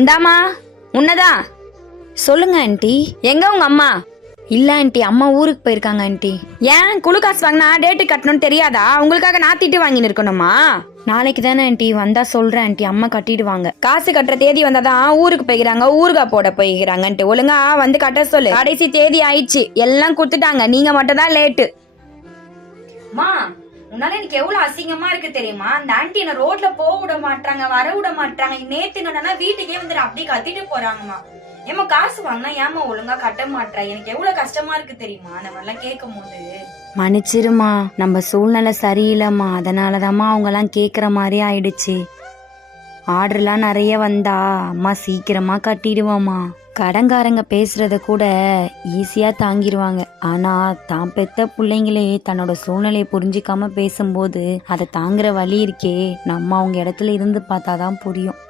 இந்தாமா உன்னதான். சொல்லுங்க ஆண்டி. எங்க உங்க அம்மா? இல்ல ஆண்டி, அம்மா ஊருக்கு போயிருக்காங்க ஆண்டி. ஏன் குழு காசு வாங்கினா டேட்டு கட்டணும்னு தெரியாதா? உங்களுக்காக நான் திட்டு வாங்கி இருக்கணுமா? நாளைக்கு தானே ஆண்டி, வந்தா சொல்றேன் ஆண்டி, அம்மா கட்டிடுவாங்க. காசு கட்டுற தேதி வந்தாதான் ஊருக்கு போய்க்கிறாங்க, ஊறுகாய் போட போய்க்கிறாங்கன்ட்டு ஒழுங்கா வந்து கட்ட சொல்லு. கடைசி தேதி ஆயிடுச்சு, எல்லாம் கொடுத்துட்டாங்க, நீங்க மட்டும் தான் லேட்டு. மா, உன்னால எனக்கு எவ்வளவு அசிங்கமா இருக்கு தெரியுமா? அந்த ஆண்டி என்ன ரோட்ல போக விட மாட்டாங்க, வர விட மாட்டாங்க. நேத்து என்னன்னா வீட்டுக்கே வந்து அப்படியே கத்திட்டு போறாங்கம்மா. ஏமா காசு வாங்கினா ஏமா ஒழுங்கா கட்ட மாட்டா? எனக்கு எவ்வளவு கஷ்டமா இருக்கு தெரியுமா அந்த மாதிரிலாம் கேட்கும் போது. மன்னிச்சிருமா, நம்ம சூழ்நிலை சரியில்லைம்மா, அதனாலதாம்மா அவங்க எல்லாம் கேக்குற மாதிரி ஆயிடுச்சு. ஆர்டர்லாம் நிறைய வந்தா அம்மா சீக்கிரமா கட்டிடுவாமா. கடன்காரங்க பேசுறத கூட ஈஸியா தாங்கிடுவாங்க. ஆனா தான் பெத்த பிள்ளைங்களே தன்னோட சூழ்நிலையை புரிஞ்சிக்காம பேசும்போது அதை தாங்குற வழி இருக்கே, நம்ம அவங்க இடத்துல இருந்து பார்த்தாதான் புரியும்.